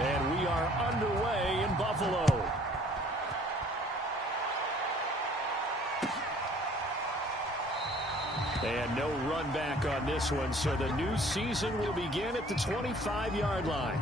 And we are underway in Buffalo. And no run back on this one, so the new season will begin at the 25-yard line.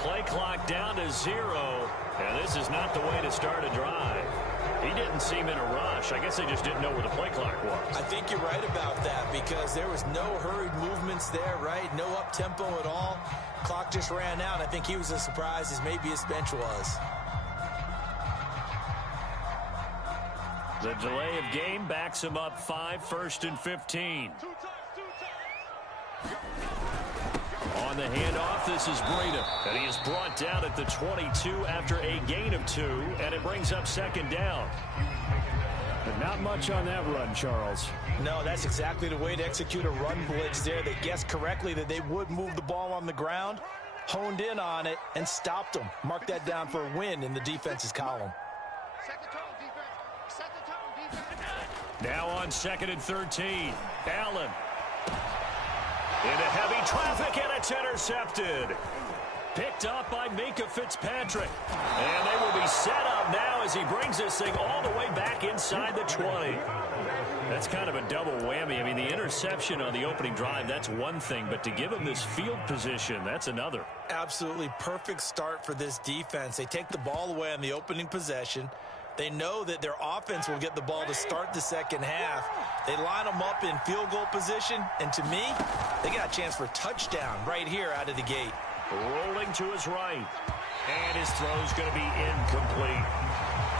Play clock down to 0, and this is not the way to start a drive. He didn't seem in a rush. I guess they just didn't know where the play clock was. I think you're right about that because there was no hurried movements there, right? No up-tempo at all. Clock just ran out. I think he was as surprised as maybe his bench was. The delay of game backs him up 5, 1st and 15. On the handoff, this is Breida, and he is brought down at the 22 after a gain of 2, and it brings up 2nd down. But not much on that run, Charles. No, that's exactly the way to execute a run blitz there. They guessed correctly that they would move the ball on the ground, honed in on it, and stopped them. Mark that down for a win in the defense's column. Now on 2nd and 13, Allen. Into heavy traffic, and it's intercepted. Picked up by Minkah Fitzpatrick. And they will be set up now as he brings this thing all the way back inside the 20. That's kind of a double whammy. I mean, the interception on the opening drive, that's one thing. But to give him this field position, that's another. Absolutely perfect start for this defense. They take the ball away on the opening possession. They know that their offense will get the ball to start the second half. They line them up in field goal position, and to me, they got a chance for a touchdown right here out of the gate. Rolling to his right, and his throw's going to be incomplete.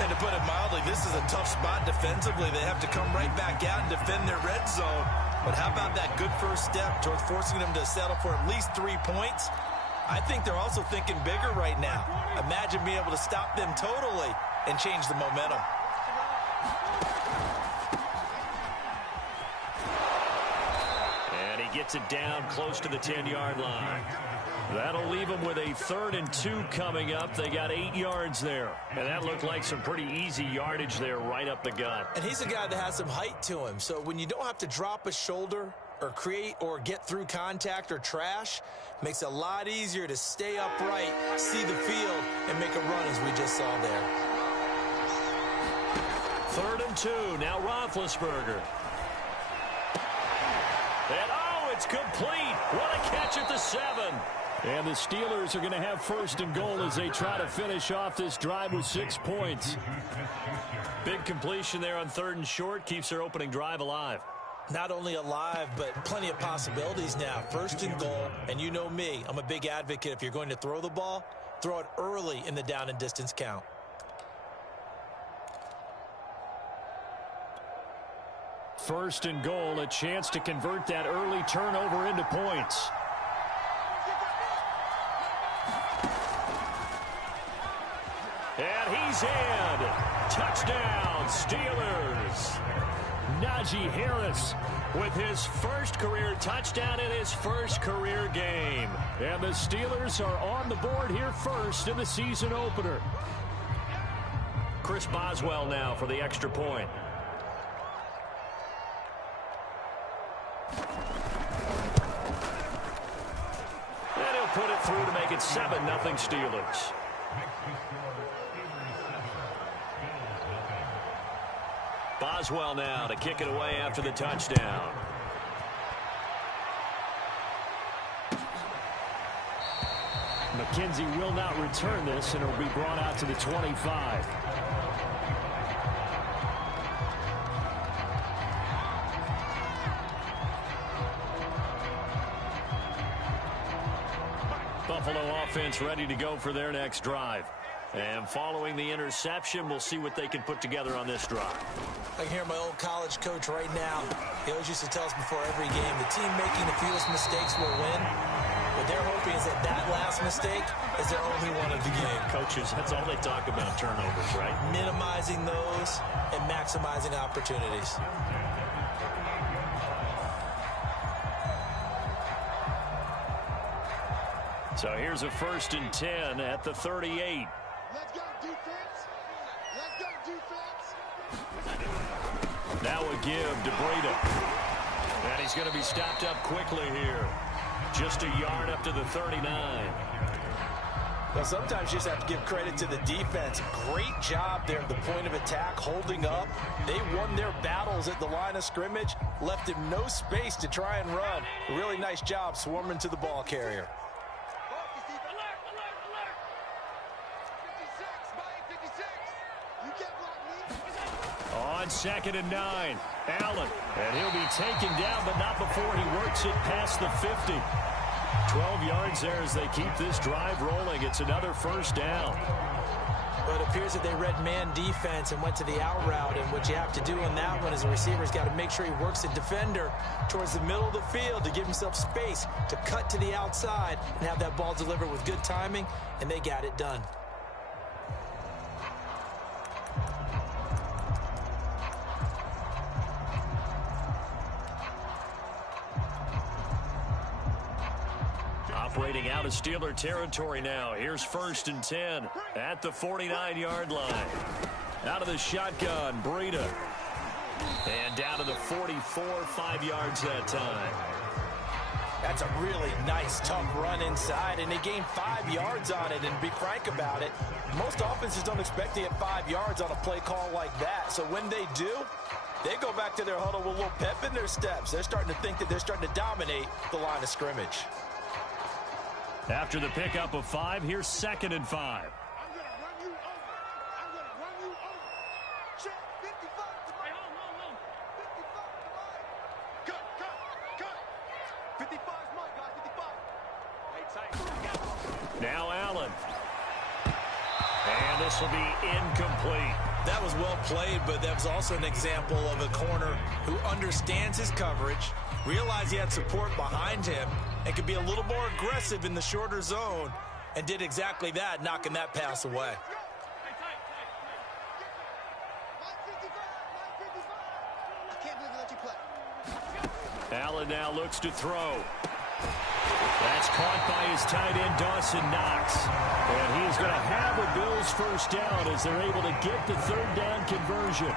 And to put it mildly, this is a tough spot defensively. They have to come right back out and defend their red zone. But how about that good first step towards forcing them to settle for at least 3 points? I think they're also thinking bigger right now. Imagine being able to stop them totally and change the momentum. And he gets it down close to the 10-yard line. That'll leave them with a 3rd and 2 coming up. They got 8 yards there. And that looked like some pretty easy yardage there right up the gut. And he's a guy that has some height to him. So when you don't have to drop a shoulder or create or get through contact or trash, makes it a lot easier to stay upright, see the field, and make a run as we just saw there. 3rd and 2. Now Roethlisberger. And it's complete. What a catch at the 7. And the Steelers are going to have 1st and goal as they try to finish off this drive with 6 points. Big completion there on 3rd and short. Keeps their opening drive alive. Not only alive, but plenty of possibilities now. 1st and goal, and you know me. I'm a big advocate. If you're going to throw the ball, throw it early in the down and distance count. First and goal, a chance to convert that early turnover into points. And he's in. Touchdown, Steelers. Najee Harris with his first career touchdown in his first career game. And the Steelers are on the board here first in the season opener. Chris Boswell now for the extra point. And he'll put it through to make it 7-0 Steelers. Boswell now to kick it away after the touchdown. McKenzie will not return this, and it will be brought out to the 25. Buffalo offense ready to go for their next drive. And following the interception, we'll see what they can put together on this drive. I can hear my old college coach right now. He always used to tell us before every game, the team making the fewest mistakes will win. What they're hoping is that last mistake is their only one of the game. Coaches, that's all they talk about, turnovers, right? Minimizing those and maximizing opportunities. So here's a 1st and 10 at the 38. Let's go, defense. Let's go, defense. Now a give to Breida. And he's going to be stopped up quickly here. Just a yard up to the 39. Well, sometimes you just have to give credit to the defense. Great job there at the point of attack, holding up. They won their battles at the line of scrimmage, left him no space to try and run. A really nice job swarming to the ball carrier. On 2nd and 9, Allen. And he'll be taken down, but not before he works it past the 50. 12 yards there as they keep this drive rolling. It's another 1st down. But it appears that they read man defense and went to the out route. And what you have to do on that one is the receiver's got to make sure he works the defender towards the middle of the field to give himself space to cut to the outside and have that ball delivered with good timing, and they got it done. Operating out of Steeler territory now. Here's 1st and 10 at the 49-yard line. Out of the shotgun, Breida. And down to the 44, 5 yards that time. That's a really nice, tough run inside, and they gained 5 yards on it. And to be frank about it, most offenses don't expect to get 5 yards on a play call like that. So when they do, they go back to their huddle with a little pep in their steps. They're starting to think that they're starting to dominate the line of scrimmage. After the pickup of 5, here's 2nd and 5. I'm going to run you over. I'm going to run you over. Check 55 to my home. 55 to mine. Cut. 55 is mine, guys. 55. Now Allen. And this will be incomplete. That was well played, but that was also an example of a corner who understands his coverage, realized he had support behind him, and could be a little more aggressive in the shorter zone, and did exactly that, knocking that pass away. I can't believe they let you play. Allen now looks to throw. That's caught by his tight end, Dawson Knox. And he's going to have a Bills 1st down as they're able to get the 3rd down conversion.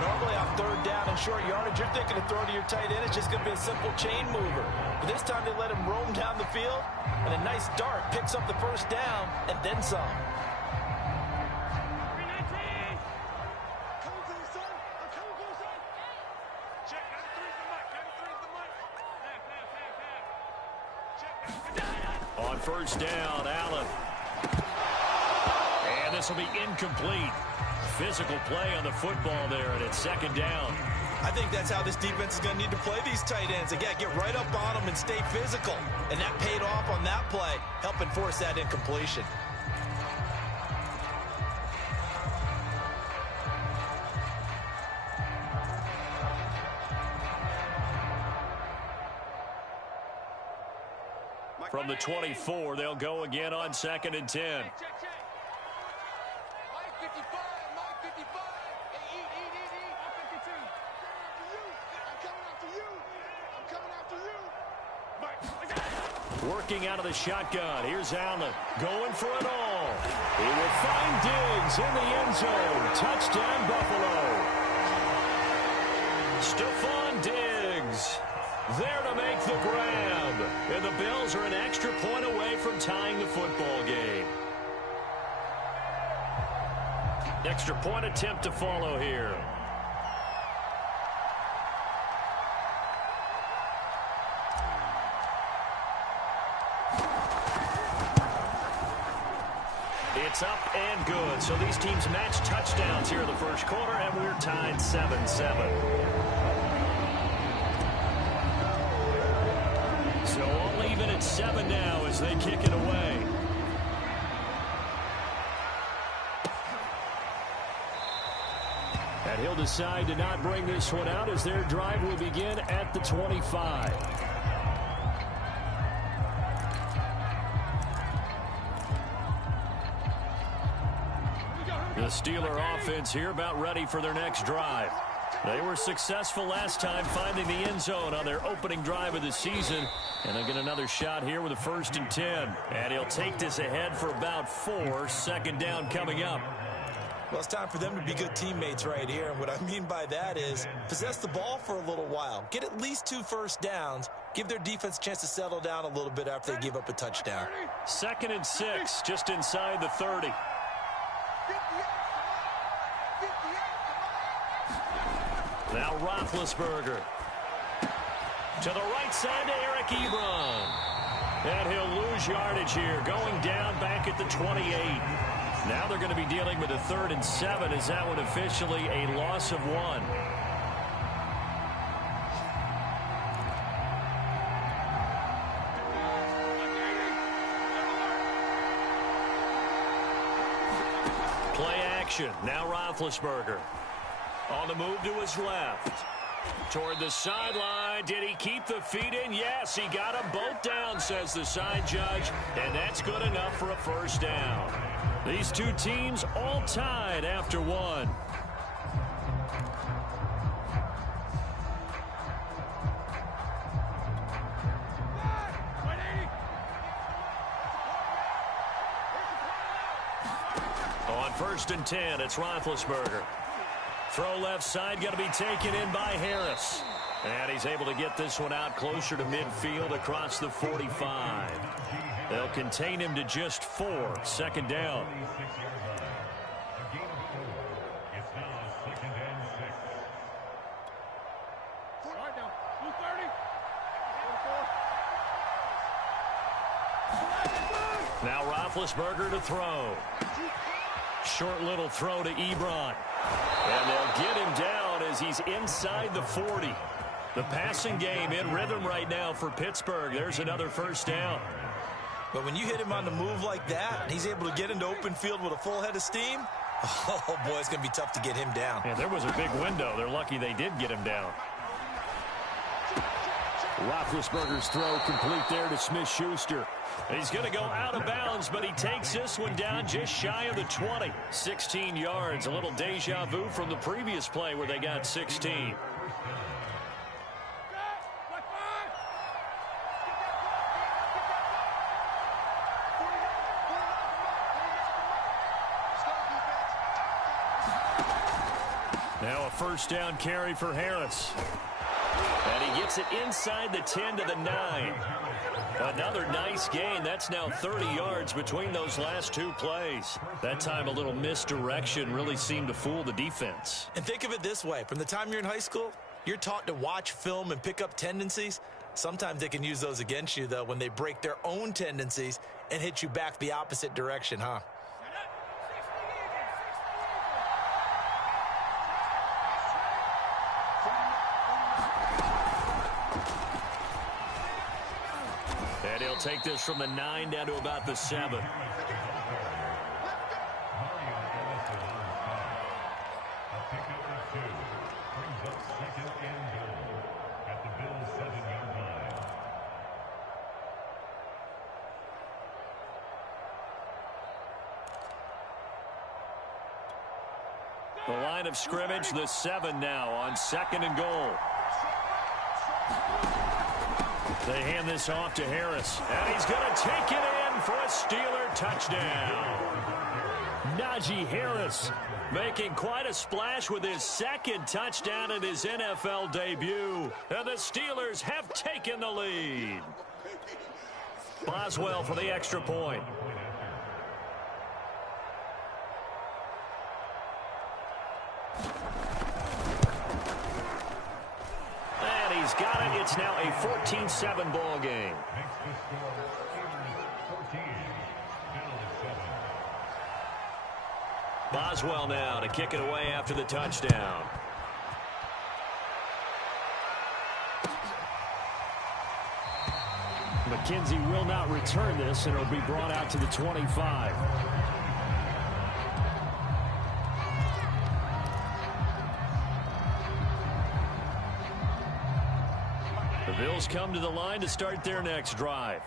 Normally on 3rd down and short yardage, you're thinking to throw to your tight end. It's just going to be a simple chain mover. But this time they let him roam down the field, and a nice dart picks up the 1st down and then some. On 1st down, Allen. And this will be incomplete. Physical play on the football there, and it's 2nd down. I think that's how this defense is going to need to play these tight ends. Again, get right up on them and stay physical. And that paid off on that play, helping force that incompletion. From the 24, they'll go again on 2nd and 10. Working out of the shotgun. Here's Allen going for it all. He will find Diggs in the end zone. Touchdown, Buffalo. Stephon Diggs there to make the grab. And the Bills are an extra point away from tying the football game. Extra point attempt to follow here. It's up and good. So these teams match touchdowns here in the 1st quarter, and we're tied 7-7. So all even at 7 now as they kick it away. And he'll decide to not bring this one out as their drive will begin at the 25. The Steeler offense here about ready for their next drive. They were successful last time finding the end zone on their opening drive of the season. And they'll get another shot here with a 1st and 10. And he'll take this ahead for about 4. Second down coming up. Well, it's time for them to be good teammates right here. And what I mean by that is possess the ball for a little while. Get at least 2 first downs. Give their defense a chance to settle down a little bit after they give up a touchdown. 2nd and 6, just inside the 30. Now Roethlisberger. To the right side to Eric Ebron. And he'll lose yardage here, going down back at the 28. Now they're going to be dealing with a 3rd and 7 as that one officially a loss of 1. Play action. Now Roethlisberger. On the move to his left. Toward the sideline. Did he keep the feet in? Yes, he got them both down, says the side judge. And that's good enough for a 1st down. These two teams all tied after 1. On 1st and 10, it's Roethlisberger. Throw left side, going to be taken in by Harris. And he's able to get this one out closer to midfield across the 45. They'll contain him to just 4. 2nd down. Now Roethlisberger to throw. Short little throw to Ebron. And they'll get him down as he's inside the 40. The passing game in rhythm right now for Pittsburgh. There's another 1st down. But when you hit him on the move like that, and he's able to get into open field with a full head of steam, oh, boy, it's going to be tough to get him down. Yeah, there was a big window. They're lucky they did get him down. Roethlisberger's throw complete there to Smith-Schuster. He's going to go out of bounds, but he takes this one down just shy of the 20. 16 yards, a little deja vu from the previous play where they got 16. Now a 1st down carry for Harris. And he gets it inside the 10 to the 9. Another nice gain. That's now 30 yards between those last 2 plays. That time a little misdirection really seemed to fool the defense. And think of it this way. From the time you're in high school, you're taught to watch film and pick up tendencies. Sometimes they can use those against you, though, when they break their own tendencies and hit you back the opposite direction, huh? And he'll take this from the 9 down to about the 7. The line of scrimmage, the 7 now on 2nd and goal. They hand this off to Harris, and he's going to take it in for a Steeler touchdown. Najee Harris making quite a splash with his 2nd touchdown in his NFL debut, and the Steelers have taken the lead. Boswell for the extra point. He's got it. It's now a 14-7 ball game. Boswell now to kick it away after the touchdown. McKenzie will not return this, and it'll be brought out to the 25. The Bills come to the line to start their next drive.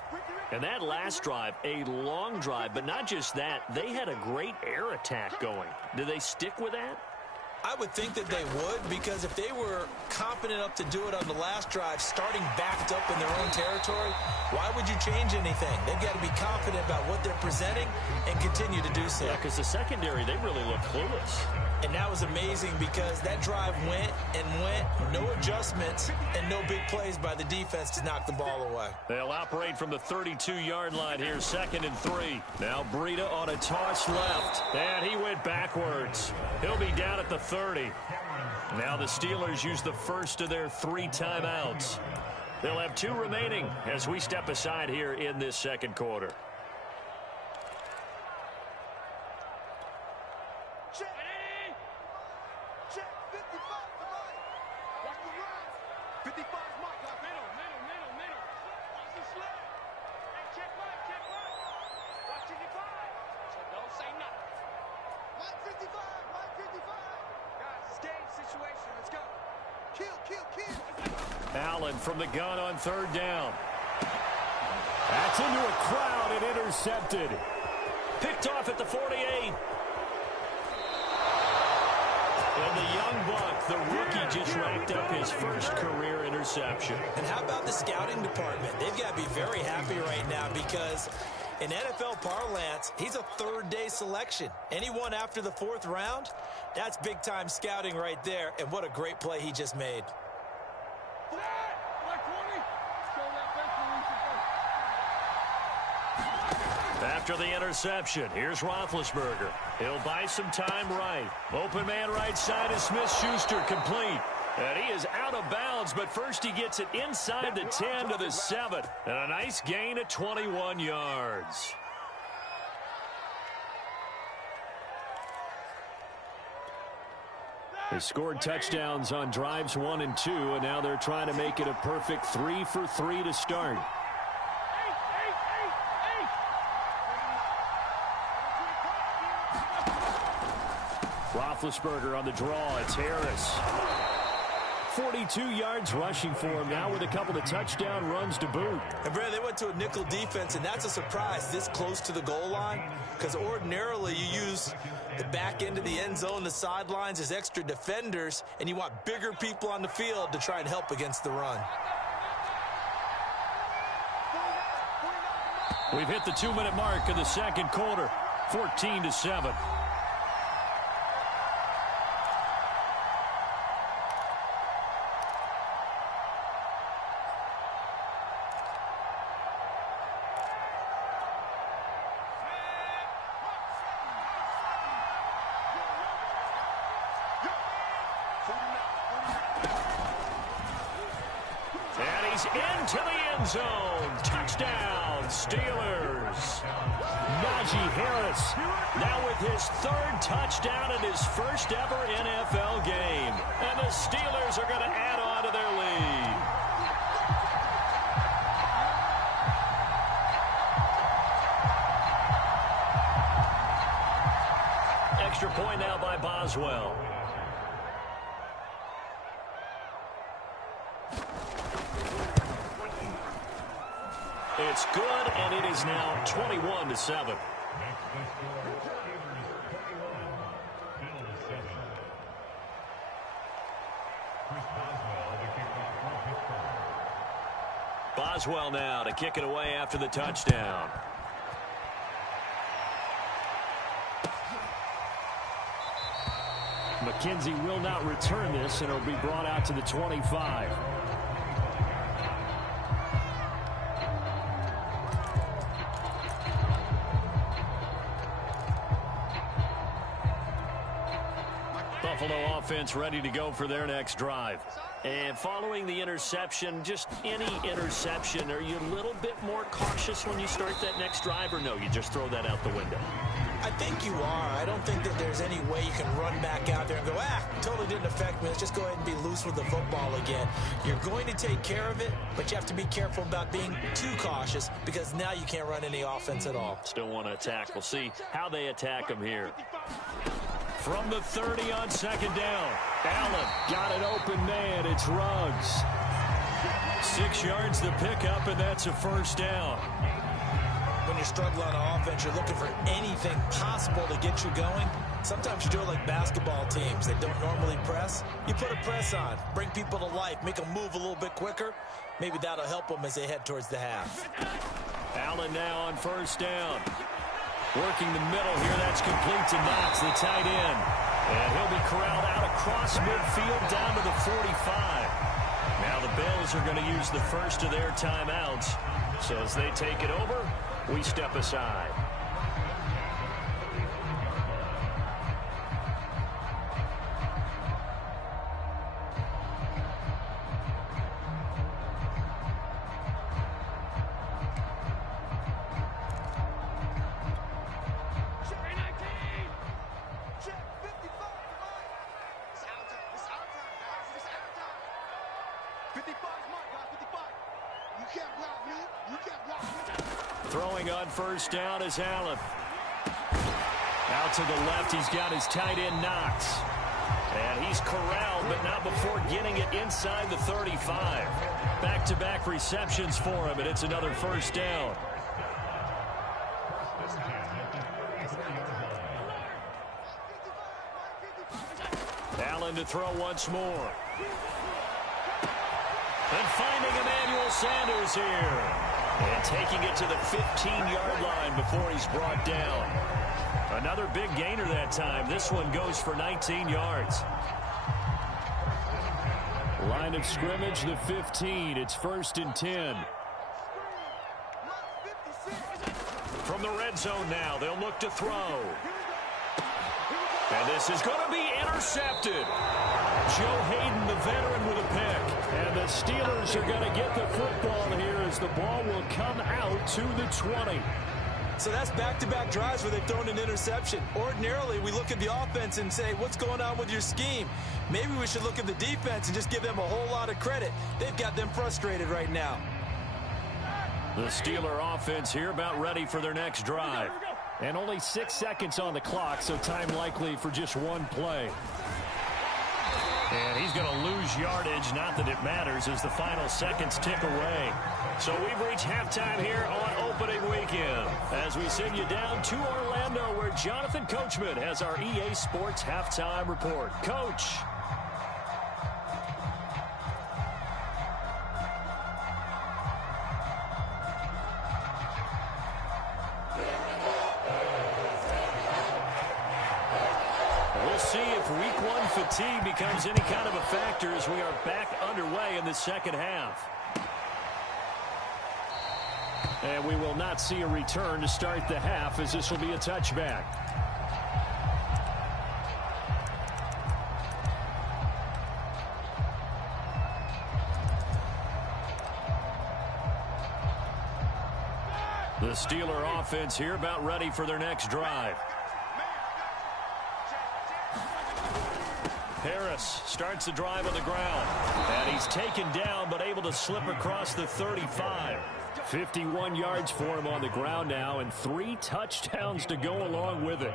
And that last drive, a long drive, but not just that, they had a great air attack going. Do they stick with that? I would think that they would, because if they were confident enough to do it on the last drive, starting backed up in their own territory, why would you change anything? They've got to be confident about what they're presenting and continue to do so. Yeah, because the secondary, they really look clueless. And that was amazing because that drive went and went, no adjustments, and no big plays by the defense to knock the ball away. They'll operate from the 32-yard line here, 2nd and 3. Now Breida on a toss left, and he went backwards. He'll be down at the 30. Now the Steelers use the first of their 3 timeouts. They'll have 2 remaining as we step aside here in this second quarter. Check 55 to right. Watch the run. 55 is Mike. Middle. Watch the slip. Hey, check Mike. Watch 55. So don't say nothing. Mike 55. Guys, it's game situation. Let's go. Kill. Allen from the gun on 3rd down. That's into a crowd and intercepted. Picked off at the 48. And the young buck, the rookie, just racked up his first career interception. And how about the scouting department? They've got to be very happy right now because in NFL parlance, he's a 3rd-day selection. Anyone after the 4th round, that's big-time scouting right there. And what a great play he just made. After the interception, here's Roethlisberger. He'll buy some time right. Open man right side is Smith-Schuster, complete. And he is out of bounds, but first he gets it inside the 10 to the 7. And a nice gain of 21 yards. They scored touchdowns on drives 1 and 2, and now they're trying to make it a perfect 3 for 3 to start. Roethlisberger on the draw. It's Harris. 42 yards rushing for him now with a couple of touchdown runs to boot. And, Brad, they went to a nickel defense, and that's a surprise this close to the goal line because ordinarily you use the back end of the end zone, the sidelines as extra defenders, and you want bigger people on the field to try and help against the run. We've hit the 2-minute mark of the second quarter, 14-7. And he's into the end zone. Touchdown, Steelers. Najee Harris now with his 3rd touchdown in his first ever NFL game. And the Steelers are going to add on to their lead. Extra point now by Boswell. It's good, and it is now 21-7. Boswell now to kick it away after the touchdown. McKenzie will not return this, and it'll be brought out to the 25. Buffalo offense ready to go for their next drive. And following the interception, just any interception, are you a little bit more cautious when you start that next drive, or no, you just throw that out the window? I think you are. I don't think that there's any way you can run back out there and go, totally didn't affect me. Let's just go ahead and be loose with the football again. You're going to take care of it, but you have to be careful about being too cautious because now you can't run any offense at all. Still want to attack. We'll see how they attack them here. From the 30 on 2nd down. Allen got an open man. It's Ruggs. 6 yards the pickup, and that's a first down. When you're struggling on offense, you're looking for anything possible to get you going. Sometimes you do it like basketball teams. They don't normally press. You put a press on, bring people to life, make them move a little bit quicker. Maybe that'll help them as they head towards the half. Allen now on first down. Working the middle here. That's complete to Knox, the tight end. And he'll be corralled out across midfield down to the 45. Now the Bills are going to use the first of their timeouts. So as they take it over, we step aside. Throwing on first down is Allen. Out to the left, he's got his tight end Knox. And he's corralled, but not before getting it inside the 35. Back-to-back receptions for him, and it's another first down. Allen to throw once more. And finding Emmanuel Sanders here. And taking it to the 15-yard line before he's brought down. Another big gainer that time. This one goes for 19 yards. Line of scrimmage, the 15. It's 1st and 10. From the red zone now, they'll look to throw. And this is going to be intercepted. Joe Hayden, the veteran, with a pick. And the Steelers are going to get the football here as the ball will come out to the 20. So that's back-to-back drives where they've thrown an interception. Ordinarily, we look at the offense and say, what's going on with your scheme? Maybe we should look at the defense and just give them a whole lot of credit. They've got them frustrated right now. The Steeler offense here about ready for their next drive. And only 6 seconds on the clock, so time likely for just one play. And he's going to lose yardage, not that it matters, as the final seconds tick away. So we've reached halftime here on opening weekend as we send you down to Orlando where Jonathan Coachman has our EA Sports Halftime Report. Coach. We'll see if week one fatigue becomes any kind of a factor as we are back underway in the second half. And we will not see a return to start the half as this will be a touchback. The Steeler offense here about ready for their next drive. Harris starts the drive on the ground. And he's taken down but able to slip across the 35. 51 yards for him on the ground now and 3 touchdowns to go along with it.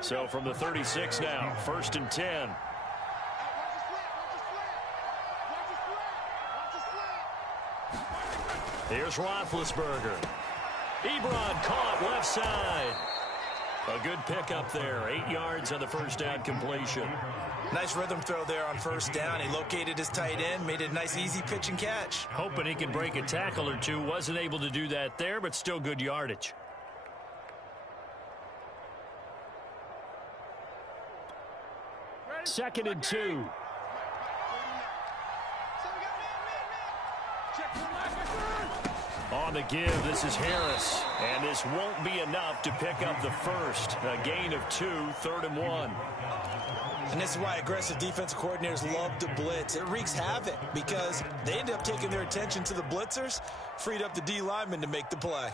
So from the 36 now, 1st and 10. Here's Roethlisberger. Ebron caught left side. A good pickup there. 8 yards on the first down completion. Nice rhythm throw there on first down. He located his tight end, made it a nice, easy pitch and catch. Hoping he can break a tackle or two. Wasn't able to do that there, but still good yardage. Second and 2. On the give, this is Harris. And this won't be enough to pick up the first. A gain of 2, 3rd and 1. And this is why aggressive defensive coordinators love to blitz. It wreaks havoc because they end up taking their attention to the blitzers, freed up the D lineman to make the play.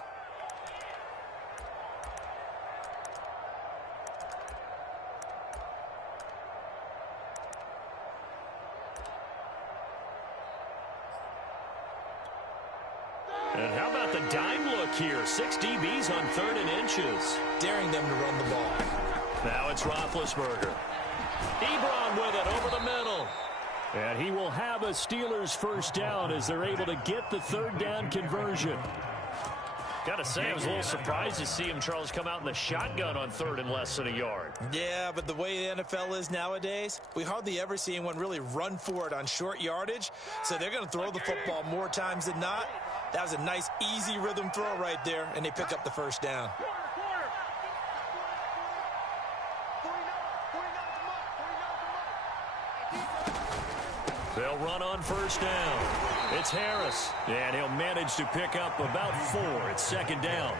And how about the dime look here? 6 DBs on 3rd and inches. Daring them to run the ball. Now it's Roethlisberger. Ebron with it over the middle. And he will have a Steelers first down as they're able to get the third down conversion. Got to say, I was a little surprised to see him, Charles, come out in the shotgun on third and less than a yard. Yeah, but the way the NFL is nowadays, we hardly ever see anyone really run for it on short yardage. So they're going to throw the football more times than not. That was a nice, easy rhythm throw right there, and they pick up the first down. They'll run on first down. It's Harris, and he'll manage to pick up about 4. It's second down.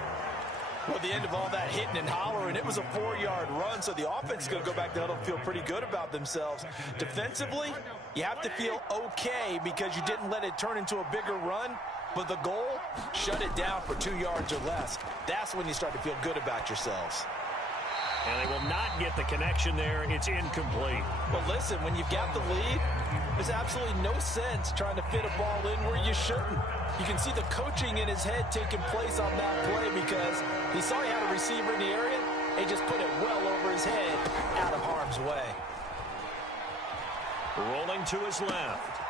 Well, at the end of all that hitting and hollering, it was a 4-yard run, so the offense is going to go back to huddle and feel pretty good about themselves. Defensively, you have to feel okay because you didn't let it turn into a bigger run, but the goal, shut it down for 2 yards or less. That's when you start to feel good about yourselves. And they will not get the connection there. It's incomplete. Well, listen, when you've got the lead, there's absolutely no sense trying to fit a ball in where you shouldn't. You can see the coaching in his head taking place on that play because he saw he had a receiver in the area. He just put it well over his head, out of harm's way. Rolling to his left.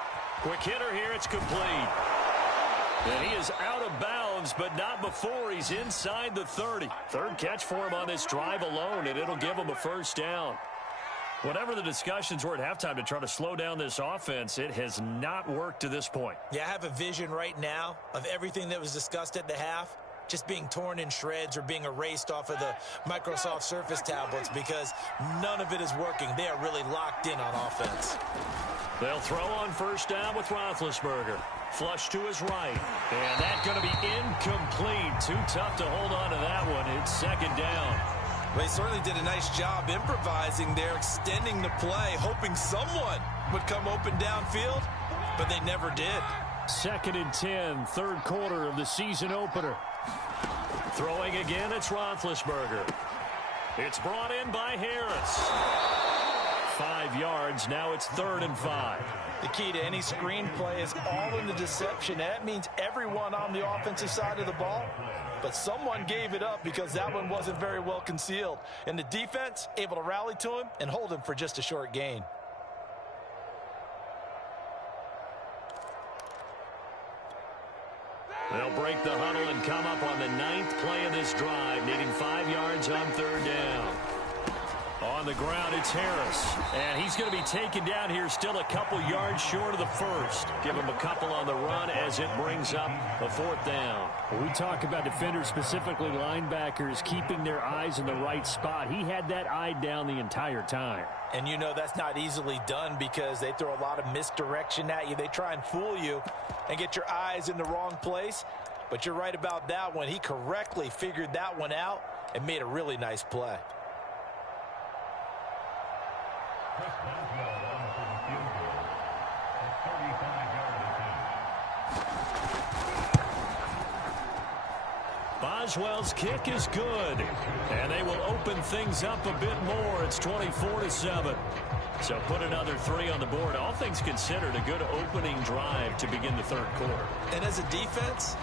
Quick hitter here. It's complete. And he is out of bounds, but not before he's inside the 30. Third catch for him on this drive alone, and it'll give him a first down. Whatever the discussions were at halftime to try to slow down this offense, it has not worked to this point. Yeah, I have a vision right now of everything that was discussed at the half just being torn in shreds or being erased off of the Microsoft Surface tablets because none of it is working. They are really locked in on offense. They'll throw on first down with Roethlisberger. Flush to his right. And that's going to be incomplete. Too tough to hold on to that one. It's second down. They certainly did a nice job improvising there, extending the play, hoping someone would come open downfield, but they never did. Second and 10, third quarter of the season opener. Throwing again, it's Roethlisberger. It's brought in by Harris. 5 yards, now it's 3rd and 5. The key to any screenplay is all in the deception. That means everyone on the offensive side of the ball, but someone gave it up because that one wasn't very well concealed. And the defense able to rally to him and hold him for just a short gain. They'll break the huddle and come up on the 9th play of this drive, needing 5 yards on third down. On the ground, it's Harris. And he's going to be taken down here still a couple yards short of the first. Give him a couple on the run as it brings up a 4th down. We talk about defenders, specifically linebackers, keeping their eyes in the right spot. He had that eye down the entire time. And you know that's not easily done because they throw a lot of misdirection at you. They try and fool you and get your eyes in the wrong place. But you're right about that one. He correctly figured that one out and made a really nice play. Boswell's kick is good, and they will open things up a bit more. It's 24-7. So put another 3 on the board. All things considered, a good opening drive to begin the third quarter. And as a defense,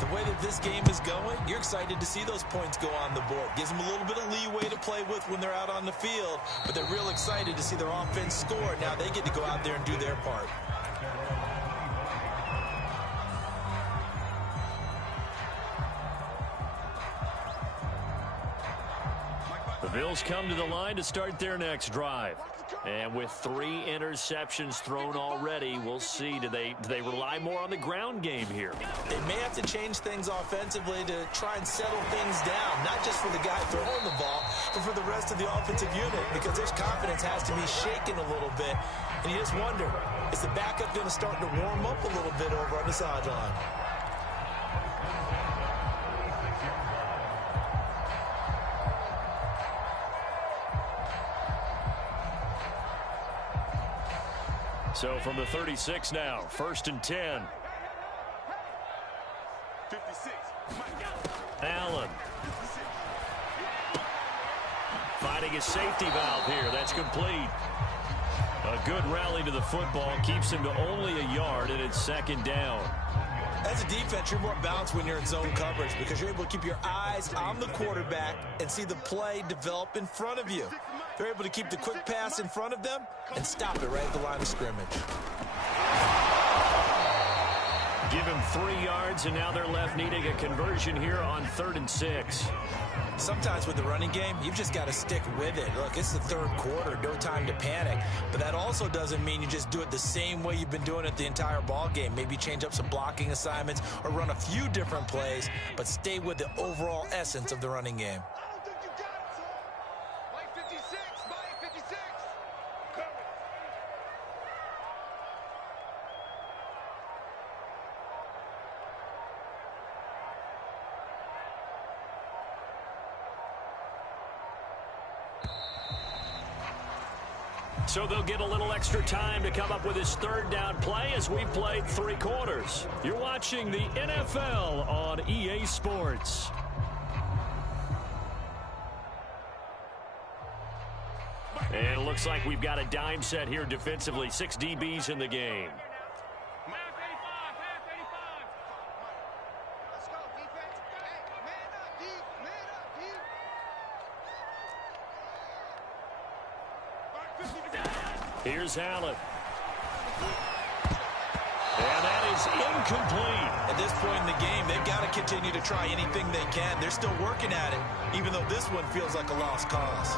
the way that this game is going, you're excited to see those points go on the board. Gives them a little bit of leeway to play with when they're out on the field, but they're real excited to see their offense score. Now they get to go out there and do their part. The Bills come to the line to start their next drive. And with 3 interceptions thrown already, we'll see. Do they rely more on the ground game here? They may have to change things offensively to try and settle things down, not just for the guy throwing the ball, but for the rest of the offensive unit, because their confidence has to be shaken a little bit. And you just wonder, is the backup going to start to warm up a little bit over on the sideline? So from the 36 now, 1st and 10. 56. Allen. Finding his safety valve here. That's complete. A good rally to the football keeps him to only a yard, and it's 2nd down. As a defense, you're more balanced when you're in zone coverage because you're able to keep your eyes on the quarterback and see the play develop in front of you. They're able to keep the quick pass in front of them and stop it right at the line of scrimmage. Give him 3 yards, and now they're left needing a conversion here on 3rd and 6. Sometimes with the running game, you've just got to stick with it. Look, it's the 3rd quarter, no time to panic. But that also doesn't mean you just do it the same way you've been doing it the entire ball game. Maybe change up some blocking assignments or run a few different plays, but stay with the overall essence of the running game. I don't think you got it, son. Mike 56, Mike 56. Cover it. So they'll get a little extra time to come up with his 3rd down play as we played 3 quarters. You're watching the NFL on EA Sports. And it looks like we've got a dime set here defensively. 6 DBs in the game. Let's go, defense. Hey, man up, D. Man up, D. Here's Allen. And that is incomplete. At this point in the game, they've got to continue to try anything they can. They're still working at it, even though this one feels like a lost cause.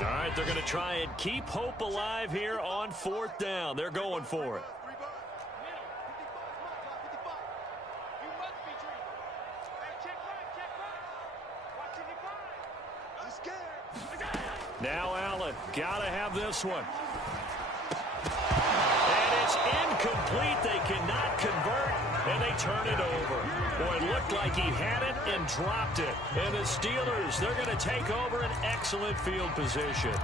All right, they're going to try and keep hope alive here on 4th down. They're going for it. Now Allen, got to have this one. And it's incomplete. They cannot convert, and they turn it over. Boy, it looked like he had it and dropped it. And the Steelers, they're going to take over an excellent field position.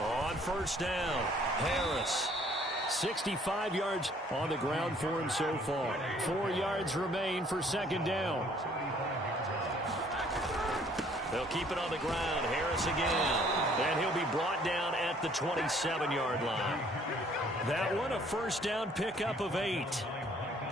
On 1st down, Harris. 65 yards on the ground for him so far. 4 yards remain for 2nd down. They'll keep it on the ground. Harris again. And he'll be brought down at the 27-yard line. That one, a 1st down pickup of 8.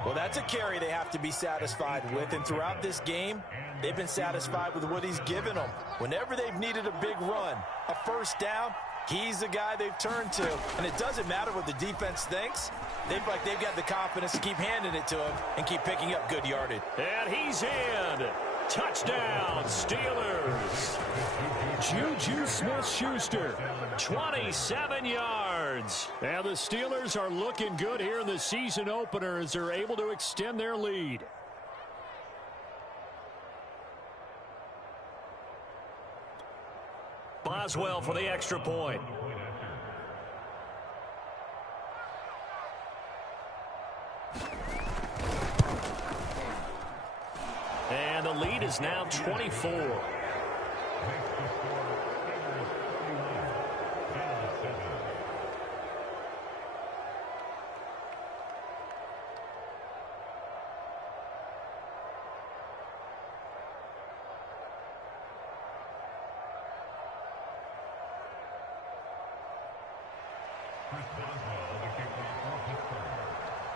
Well, that's a carry they have to be satisfied with. And throughout this game, they've been satisfied with what he's given them. Whenever they've needed a big run, a 1st down, he's the guy they've turned to. And it doesn't matter what the defense thinks. They've got the confidence to keep handing it to him and keep picking up good yardage. And he's in. Touchdown, Steelers. Juju Smith-Schuster, 27 yards. And the Steelers are looking good here in the season opener as they're able to extend their lead. Boswell for the extra point. And the lead is now 24.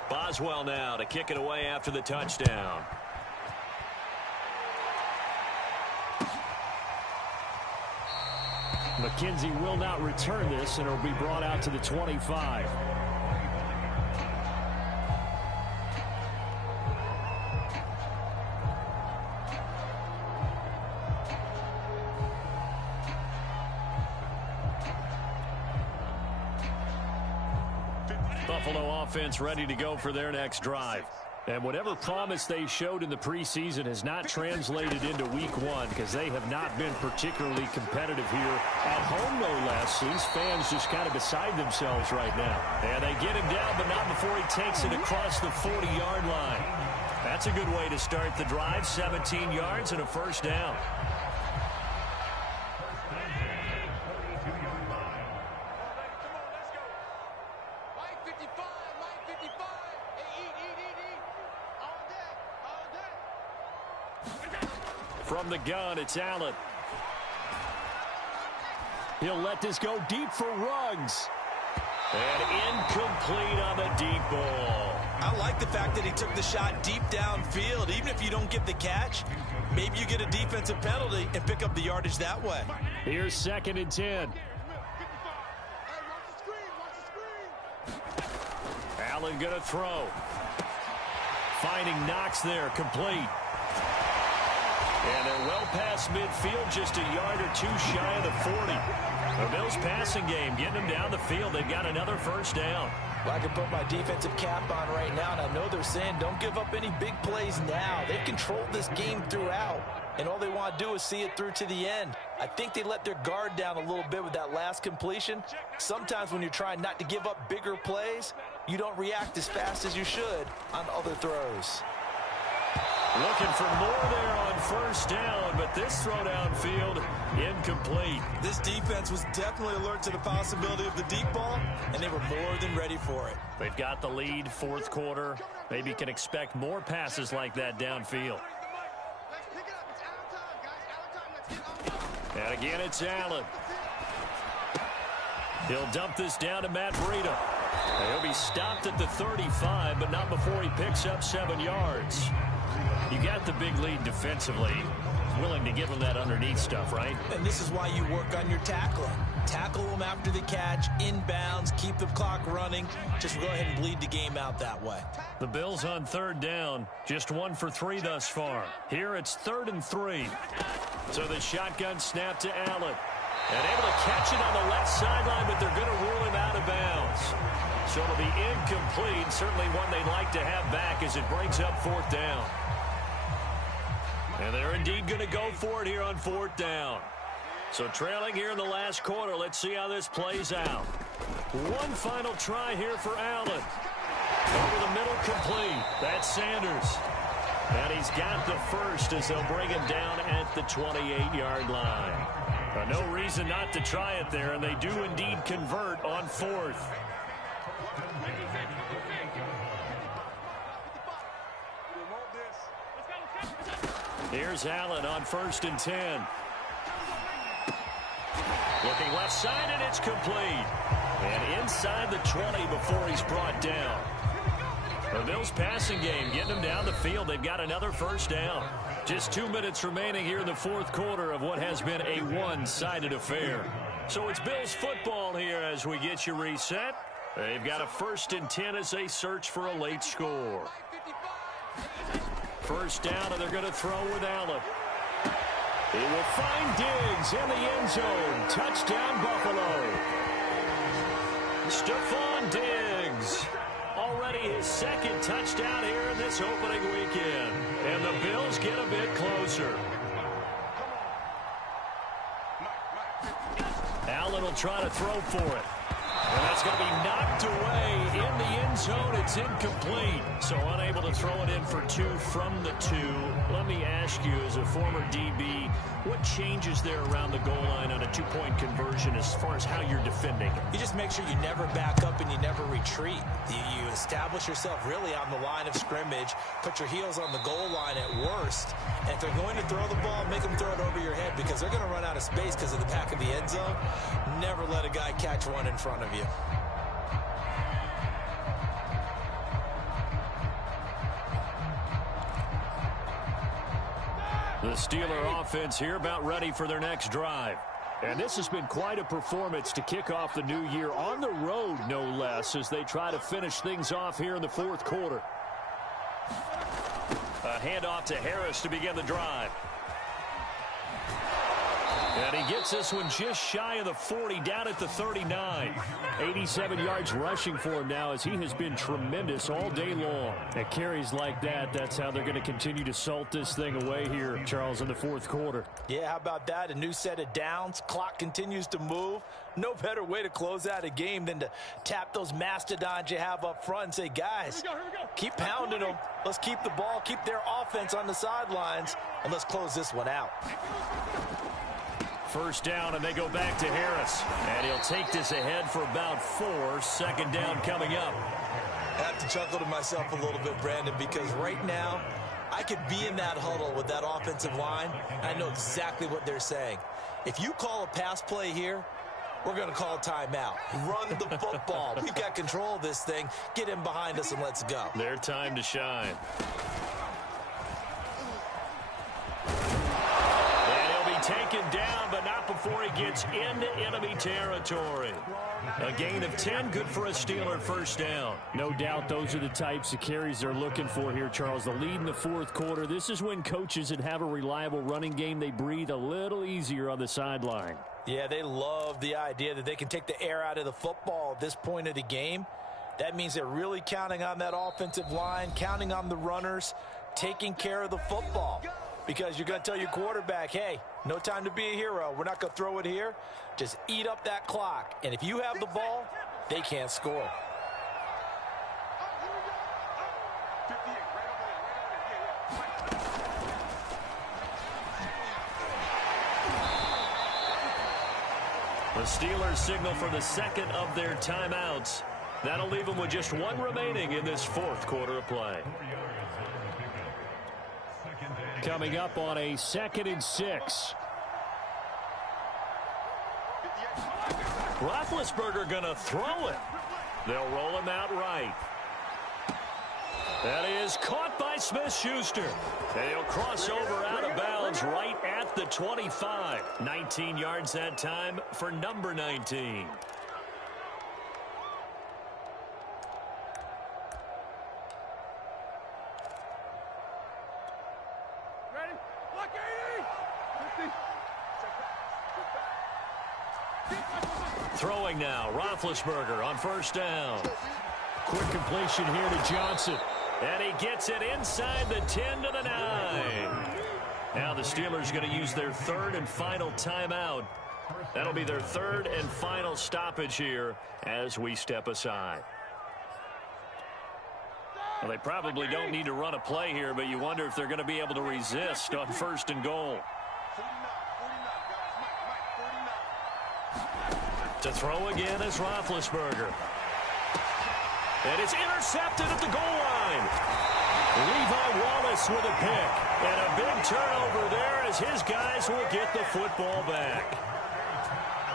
Boswell now to kick it away after the touchdown. McKenzie will not return this, and it will be brought out to the 25. Buffalo offense ready to go for their next drive. And whatever promise they showed in the preseason has not translated into week 1 because they have not been particularly competitive here at home, no less. These fans just kind of beside themselves right now. And they get him down, but not before he takes it across the 40-yard line. That's a good way to start the drive. 17 yards and a 1st down. From the gun, it's Allen. He'll let this go deep for Ruggs. And incomplete on the deep ball. I like the fact that he took the shot deep downfield. Even if you don't get the catch, maybe you get a defensive penalty and pick up the yardage that way. Here's 2nd and 10. Allen going to throw. Finding Knox there, complete. And they're well past midfield, just a yard or two shy of the 40. The Bills passing game, getting them down the field. They've got another first down. Well, I can put my defensive cap on right now, and I know they're saying don't give up any big plays now. They've controlled this game throughout, and all they want to do is see it through to the end. I think they let their guard down a little bit with that last completion. Sometimes when you're trying not to give up bigger plays, you don't react as fast as you should on other throws. Looking for more there on first down, but this throw downfield, incomplete. This defense was definitely alert to the possibility of the deep ball, and they were more than ready for it. They've got the lead, 4th quarter. Maybe can expect more passes like that downfield. And again, it's Allen. He'll dump this down to Matt Breida. He'll be stopped at the 35, but not before he picks up 7 yards. You got the big lead defensively. Willing to give them that underneath stuff, right? And this is why you work on your tackling. Tackle them after the catch, inbounds, keep the clock running. Just go ahead and bleed the game out that way. The Bills on 3rd down, just 1 for 3 thus far. Here it's 3rd and 3. So the shotgun snap to Allen. And able to catch it on the left sideline, but they're going to rule him out of bounds. So it'll be incomplete, certainly one they'd like to have back as it brings up 4th down. And they're indeed going to go for it here on 4th down. So trailing here in the last quarter, let's see how this plays out. One final try here for Allen. Over the middle, complete. That's Sanders. And he's got the first as they'll bring him down at the 28-yard line. No reason not to try it there, and they do indeed convert on 4th. Here's Allen on 1st and 10. Looking left side, and it's complete. And inside the 20 before he's brought down. The Bills passing game, getting them down the field. They've got another first down. Just 2 minutes remaining here in the 4th quarter of what has been a one-sided affair. So it's Bills football here as we get you reset. They've got a 1st and 10 as they search for a late score. First down, and they're going to throw with Allen. He will find Diggs in the end zone. Touchdown, Buffalo. Stephon Diggs. Already his 2nd touchdown here in this opening weekend. And the Bills get a bit closer. Allen will try to throw for it. And that's going to be knocked away in the end zone. It's incomplete. So unable to throw it in for 2 from the 2. Let me ask you, as a former DB, what changes there around the goal line on a 2-point conversion as far as how you're defending? You just make sure you never back up and you never retreat. You establish yourself really on the line of scrimmage, put your heels on the goal line at worst. And if they're going to throw the ball, make them throw it over your head because they're going to run out of space because of the back of the end zone. Never let a guy catch one in front of you. The Steeler offense here about ready for their next drive. And this has been quite a performance to kick off the new year on the road, no less, as they try to finish things off here in the 4th quarter. A handoff to Harris to begin the drive. And he gets this one just shy of the 40, down at the 39. 87 yards rushing for him now as he has been tremendous all day long. At carries like that, that's how they're going to continue to salt this thing away here, Charles, in the 4th quarter. Yeah, how about that? A new set of downs. Clock continues to move. No better way to close out a game than to tap those mastodons you have up front and say, guys, here we go. Keep pounding them. Let's keep the ball, keep their offense on the sidelines, and let's close this one out. First down, and they go back to Harris. And he'll take this ahead for about 4. 2nd down coming up. I have to chuckle to myself a little bit, Brandon, because right now I could be in that huddle with that offensive line, and I know exactly what they're saying. If you call a pass play here, we're going to call timeout. Run the football. We've got control of this thing. Get him behind us and let's go. Their time to shine. And he'll be taken down, but not before he gets into enemy territory. A gain of 10, good for a Steeler first down. No doubt those are the types of carries they're looking for here, Charles. The lead in the fourth quarter. This is when coaches that have a reliable running game, they breathe a little easier on the sideline. Yeah, they love the idea that they can take the air out of the football at this point of the game. That means they're really counting on that offensive line, counting on the runners, taking care of the football. Because you're going to tell your quarterback, hey, no time to be a hero. We're not going to throw it here. Just eat up that clock. And if you have the ball, they can't score. The Steelers signal for the second of their timeouts. That'll leave them with just one remaining in this fourth quarter of play. Coming up on a 2nd and 6. Roethlisberger going to throw it. They'll roll him out right. That is caught by Smith-Schuster. And he'll cross over out of bounds right at the 25. 19 yards that time for number 19. Throwing now, Roethlisberger on first down. Quick completion here to Johnson. And he gets it inside the 10 to the 9. Now the Steelers going to use their third and final timeout. That'll be their third and final stoppage here as we step aside. Well, they probably don't need to run a play here, but you wonder if they're going to be able to resist on first and goal. To throw again is Roethlisberger. And it's intercepted at the goal line. Levi Wallace with a pick. And a big turnover there as his guys will get the football back.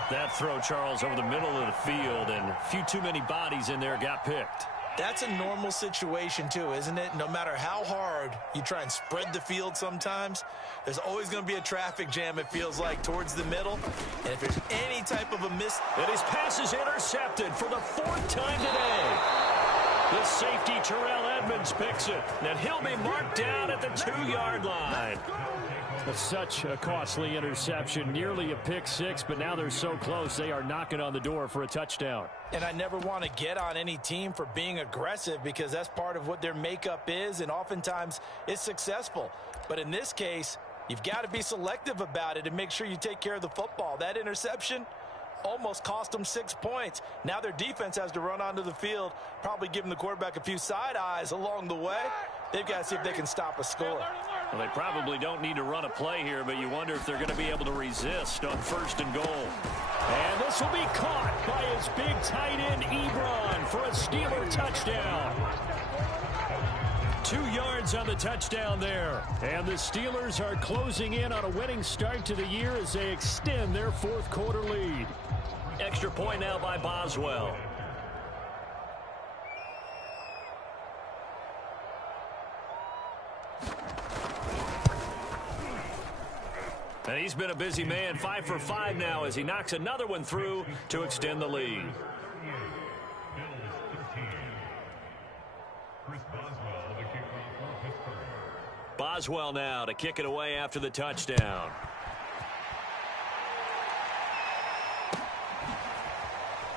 That throw, Charles, over the middle of the field, and a few too many bodies in there got picked. That's a normal situation, too, isn't it? No matter how hard you try and spread the field sometimes, there's always going to be a traffic jam, it feels like, towards the middle. And if there's any type of a miss... And his pass is intercepted for the 4th time today. The safety, Terrell Edmonds, picks it. And he'll be marked down at the 2-yard line. Well, such a costly interception, nearly a pick six, but now they're so close they are knocking on the door for a touchdown. And I never want to get on any team for being aggressive because that's part of what their makeup is, and oftentimes it's successful. But in this case, you've got to be selective about it and make sure you take care of the football. That interception almost cost them 6 points. Now their defense has to run onto the field, probably giving the quarterback a few side eyes along the way. They've got to see if they can stop a score. Well, they probably don't need to run a play here, but you wonder if they're going to be able to resist on first and goal. And this will be caught by his big tight end, Ebron, for a Steeler touchdown. 2 yards on the touchdown there. And the Steelers are closing in on a winning start to the year as they extend their fourth quarter lead. Extra point now by Boswell. And he's been a busy man, 5 for 5 now as he knocks another one through to extend the lead. Boswell now to kick it away after the touchdown.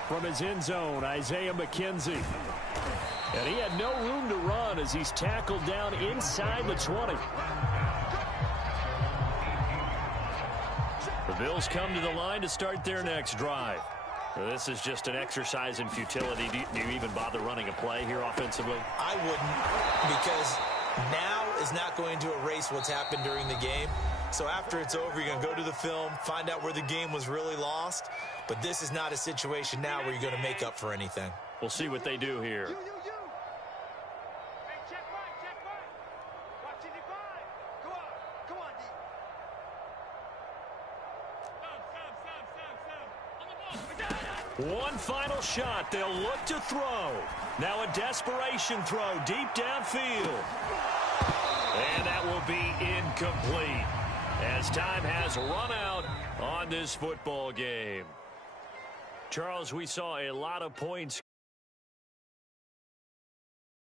From his end zone, Isaiah McKenzie. And he had no room to run as he's tackled down inside the 20. The Bills come to the line to start their next drive. This is just an exercise in futility. Do you even bother running a play here offensively? I wouldn't, because now is not going to erase what's happened during the game. So after it's over, you're going to go to the film, find out where the game was really lost. But this is not a situation now where you're going to make up for anything. We'll see what they do here. Hey, check right. Watching it go. One final shot. They'll look to throw. Now a desperation throw deep downfield. And that will be incomplete as time has run out on this football game. Charles, we saw a lot of points